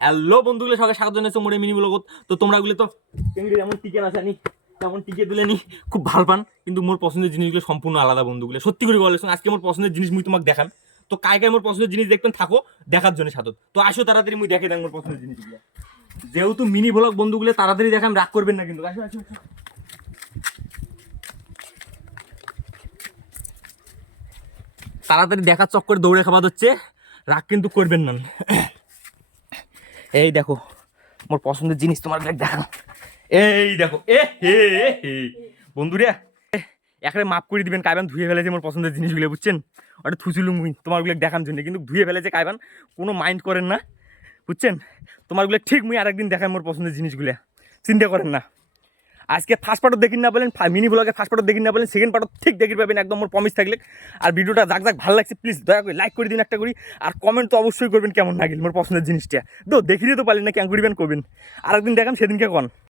Hello বন্ধুগুলো, সবাই স্বাগত জানাচ্ছি মোড়ে মিনি ব্লগত। তো তোমরাগুলো তো চিংড়ি যেমন টিকে না জানি তেমন টিকে দিলে নি খুব ভাল পান, কিন্তু মোর পছন্দের জিনিসগুলো সম্পূর্ণ আলাদা বন্ধুগুলো। সত্যি করে বলে আজকে মোর পছন্দের জিনিস মুই তোমাকে দেখান। তো কায় কায় মোর পছন্দের জিনিস দেখবেন থাকো দেখার জন্য সাথে। তো আসো তাড়াতাড়ি মুই দেখে দেন মোর পছন্দের জিনিসগুলো। যেহেতু মিনি ব্লগ বন্ধুগুলো তাড়াতাড়ি দেখাম, রাগ করবেন না কিন্তু। আসো আসো আসো। তাড়াতাড়ি দেখার চক্কর দৌড়ে খাবার হচ্ছে, রাগ কিন্তু করবেন না। এই দেখো মোর পছন্দের জিনিস তোমার দেখাম। এই দেখো এ হে হে বন্ধুরা, এখানে মাপ করে দিবেন। কাইবান ধুয়ে ফেলেছে মোর পছন্দের জিনিসগুলো, বুঝছেন? ওটা থুচুলুম মুই তোমারগুলো দেখার জন্য, কিন্তু ধুয়ে ফেলেছে কাইবান, কোনো মাইন্ড করেন না, বুঝছেন? তোমারগুলো ঠিক মুই আরেকদিন দেখাই মোর পছন্দের জিনিসগুলো, চিন্তা করেন না। আজকে ফার্স্ট পার্টও দেখিন না বলেন, মিনি ব্লগে ফার্স্ট পার্টও দেখিন না বলেন, সেকেন্ড পার্টও ঠিক দেখি পাবেন একদম মোর প্রমিস থাকলে। আর ভিডিওটা যাক যাক ভালো লাগছে প্লিজ দয়া করে লাইক করে দিন একটা করি, আর কমেন্ট তো অবশ্যই করবেন কেমন লাগিল মোর পছন্দের জিনিসটা। তো দেখিলে তো পারলেন না কেন করিবেন করবেন, আরেকদিন দেখান সেদিনকে কন।